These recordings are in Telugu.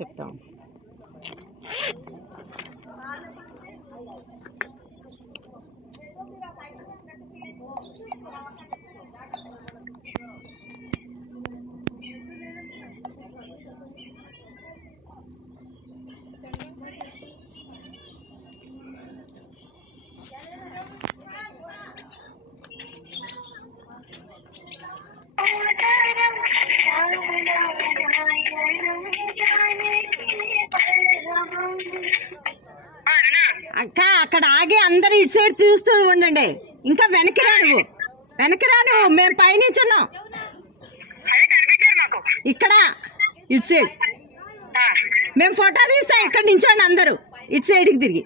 చెప్తాం. అక్క అక్కడ ఆగి అందరు ఇటు సైడ్ చూస్తూ ఉండండి. ఇంకా వెనక్కి రాను, మేము పైనుంచి ఉన్నాం ఇక్కడ ఇటు సైడ్. మేము ఫోటో తీస్తాం, ఇక్కడ నించోండి అందరూ ఇటు సైడ్కి తిరిగి.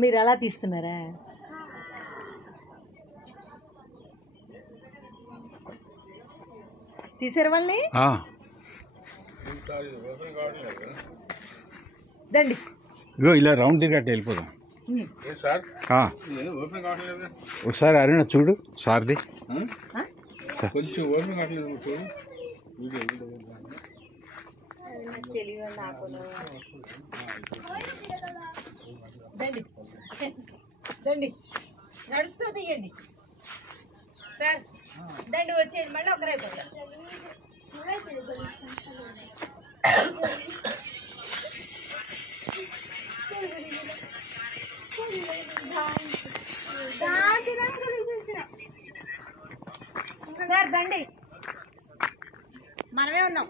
మీరు అలా తీస్తున్నారా? తీసారు వాళ్ళని దండి. ఇగో ఇలా రౌండ్ తిరిగట్టు వెళ్ళిపోదాం. ఒకసారి అరుణ చూడు సార్ది. దండి దండి నడుస్తూ తీయండి సార్. దండి వచ్చేయండి, మళ్ళీ ఒకరైపోతారు. సార్ దండి మనమే ఉన్నాం.